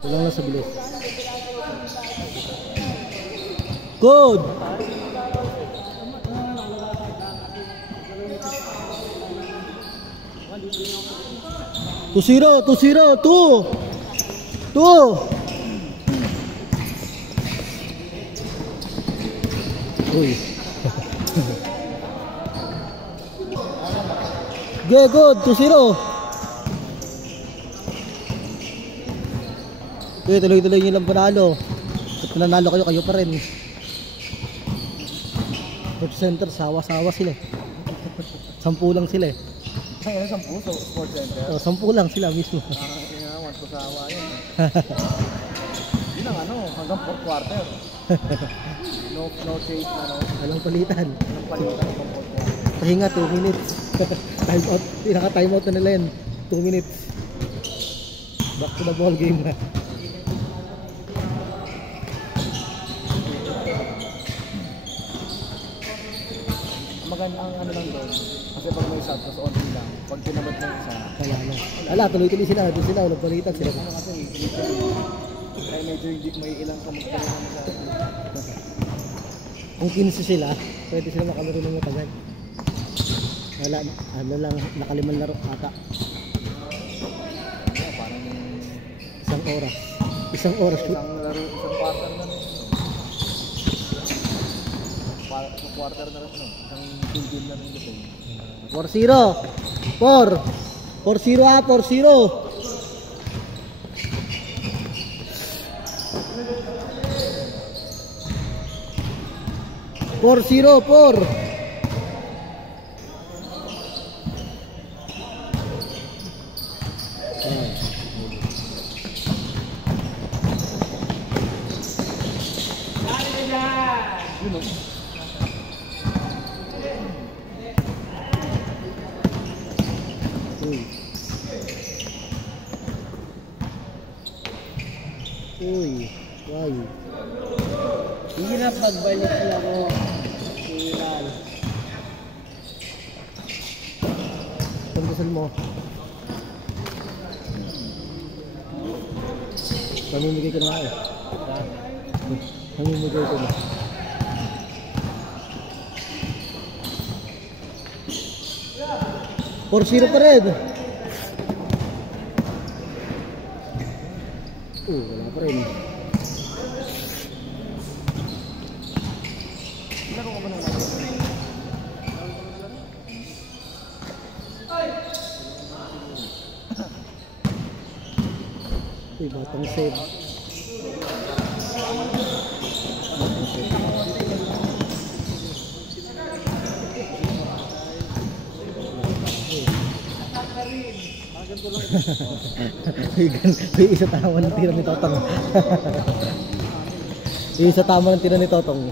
Kulang lang sa bilis. Good! 2-0, 2-0, 2! Uy. Okay, good, 2-0. Okay, tuloy-tuloy nyo lang panalo. At nanalo kayo, kayo pa rin. Left center, sawa-sawa sila. 10 lang sila eh. Ay, 10 sa sports center? Oh, 10 lang sila mismo. Kinawan ko sawa yun. Yun ang ano, hanggang 4 quarter. No chase na no. Walang palitan. Walang palitan hanggang 4 quarter. Pahinga 2 minutes. Time out. Pinaka-time out na nila yun. 2 minutes. Back to the ball game na. Maganda ang ano lang doon. Kasi pag may shot, tapos onti lang. Pag tinabot mo isa, Kaya na. Wala, tuloy-tuloy sila. Doon sila. Walang palitan sila. ano kasi, ay medyo hindi may ilang kamagpalan sa Kung 15 sila, pwede sila makalaro ng matagal. Wala, ano lang, nakalimang laro ata. parang Isang oras. Isang oras. isang laro, isang quarter na rin. Isang quarter na rin, isang full game na rin ito. 4-0. 4. 4-0 ah, 4-0. Four zero, 4. Yun o. Uy, wow. Hirap magbalik laro. Hiral. Pandasal mo. Pamimigay ko na nga eh. Pamimigay ko na. Por 0 pa rin. Wala pa rin. Laro ka ba ng Uy, batang save. Uy, isa tama ng tira ni Totong. Isa tama ng tira ni Totong.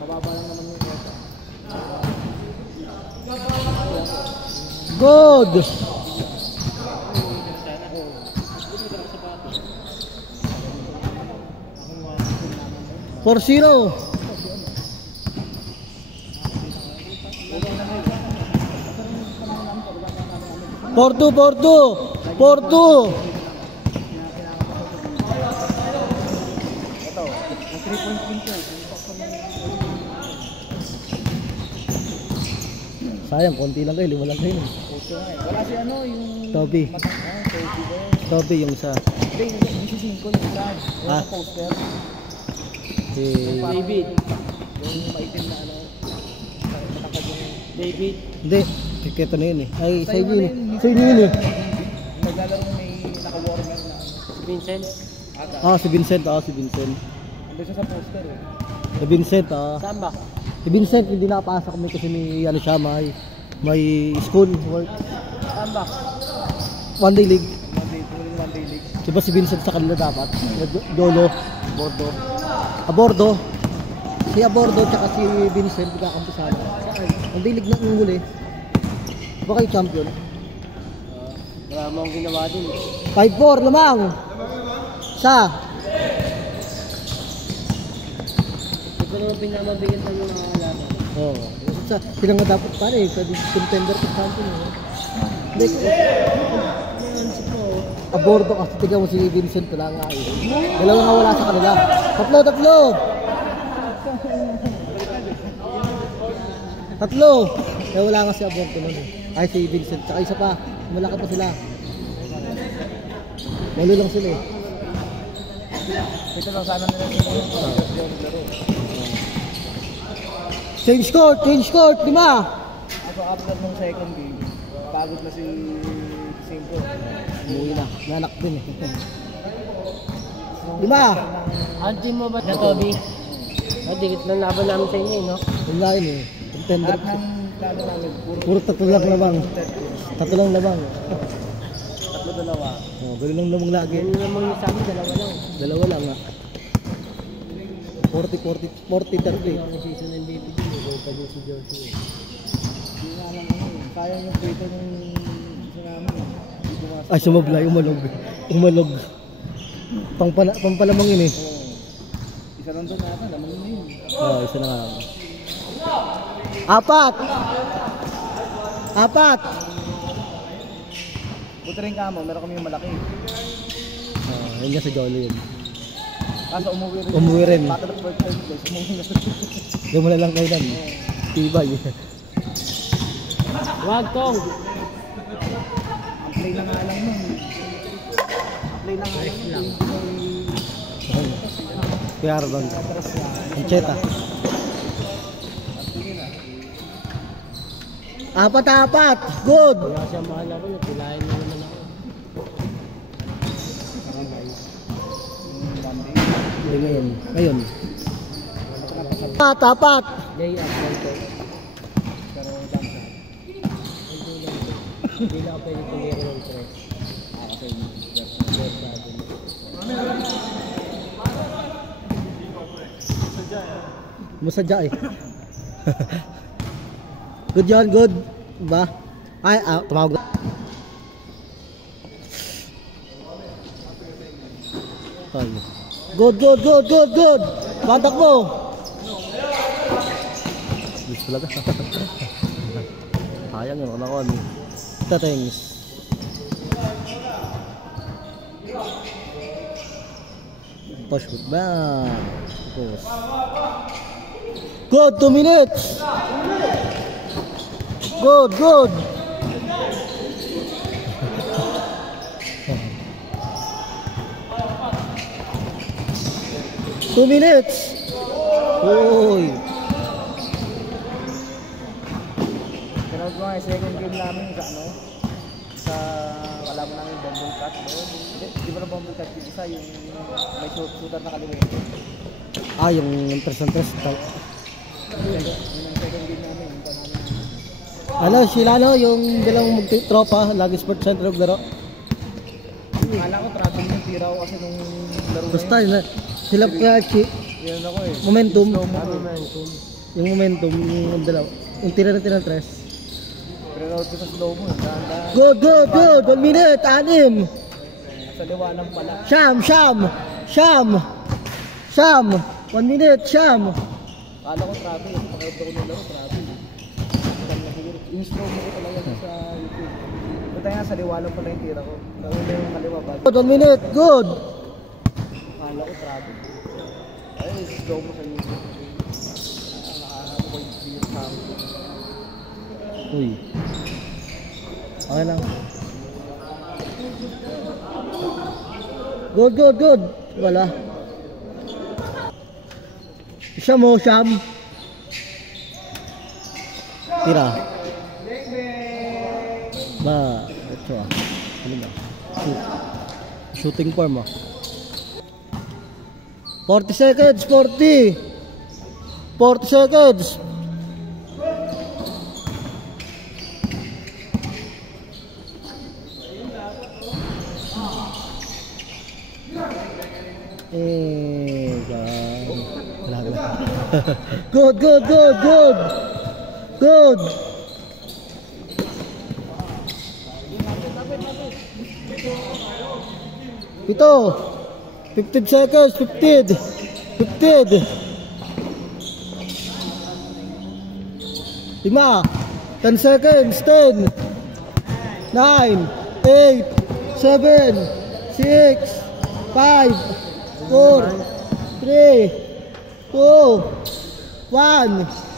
mababa lang naman yun. Good! For 0. 4-2, 4-2. 4-2. Ito, ang 3-point win ko. Sayang, konti lang kayo. 5 lang kayo. Wala si ano, yung... Toby. Toby ko. Toby yung isa. Hindi, yung si 5 yung isa. Ah. Yung poster. David. Yung maitim na ano. Matakad yung... David. Hindi. Kikita na yun eh. Ay, sa'yo yun eh. Sa'yo yun eh. Naglalaro may naka-warmer na ano. Si Vincent. Ah, si Vincent. Ah, si Vincent. Andun siya sa poster eh. Si Vincent ah. Saan ba? Si Vincent hindi nakapasok kami kasi ano siya, may school work. Saan ba? One day league. One day league. Diba si Vincent sa kanila dapat? Dolo, Bordo. Abordo. Si Abordo tsaka si Vincent magkakampi sana. One day league na ungul eh. Baka yung champion. Wala mo akong ginawa din. 5-4 lamang. Sa. Ito ko naman pinamabigyan ng mga laban. Oo. Sa sila nga dapat pare, sa contender to champion. Hindi. Yan, sipo. Abordo kasi tignan mo si Vincent lang nga eh. Dalawa nga wala sa kanila. Tatlo! Tatlo! Kaya wala nga si Abordo nun eh. Ay si Vincent. Tsaka isa pa. Malaki pa sila. Walo lang sila eh. Ito lang sana nila yung laro. Change court! 5! Ako after nung second game, pagod na si Simpo. Umuwi na. Nanak din eh. 5! Ang team mo ba na, Toby? Ay, dikit lang laban namin sa inyo, no? Yung line eh. Contender. Lahat ng plano namin, Puro tatlo lang labang. Tatlo lang labang. 3-2. Oh, gano'n lang labang lagi. Yan naman yung sabi, dalawa lang. Dalawa lang nga. 40-30. Yung season MVP din, ikaw pa din si George. Hindi nga alam ano eh. Sayang yung tweet yung isa namin eh. Hindi pumasok. Ay, sumablay. Umalog. Pampalamang yun eh. Isa lang doon nata, naman yun. Oo, isa na nga. 4! Buti rin ka mo, meron kami yung malaki. Yun nga sa Jolly yun. Kaso umuwi rin. Umuwi rin. Battle of Bird Time guys, umuwi na. Yung wala lang kayo lang. Tibay. Wag, Tong! Ang play na nga lang nun. Play na nga lang nun. Kaya bang. Ancheta. 4! Good! Kaya siya mahal ako, natilayan mo naman ako. Ngayon. 4! Day up, Tong. Pero dami. Hindi na ako pwede tumira ng tres. Musadya eh. Good yun, good. Ba? Ay, tumawag. Good. Bantak mo. Bis talaga. Sayang yun, ako ano. Tatengis. Push with bang. Push. Good, 2 minutes. Good. Two minutes. Uy. Pero ko nga, second game namin sa ano, sa kalaban namin Bumble Cat doon. Di ba na Bumble Cat yung isa, yung may shooter na kaliwa. Yung interest. Yun ang second game namin. Sila yung dalawang magtropa, lagi sports center of laro. Akala ko travel yung tira ko kasi nung laro na Basta yun. sila Yan ako eh. momentum. Momentum. Yung momentum, yung dalawa. Yung tira na tres. Pero ko sa slow mo, dahan-dahan. Good. 1 minute, 6. Sa liwanag pala. Sham. 1 minute, Sham. Akala ko travel, pakilap ko ng laro, travel. Yung slow mo ko talaga sa YouTube. Buta nga sa liwanag pala yung tira ko. Nauna yung kaliwa bago. Good, 1 minute, good. Akala ko travel. Ay, slow mo sa YouTube. Nakakahanap ko yung video sa akin. Uy. Okay lang. Good. Wala. Sham. Tira. Ito Ano ba? Shooting form 40 seconds, 40 seconds. Good. Ito. 15 seconds, 15. 10 seconds, 10, 9, 8, 7, 6, 5, 4, 3, 2, 1.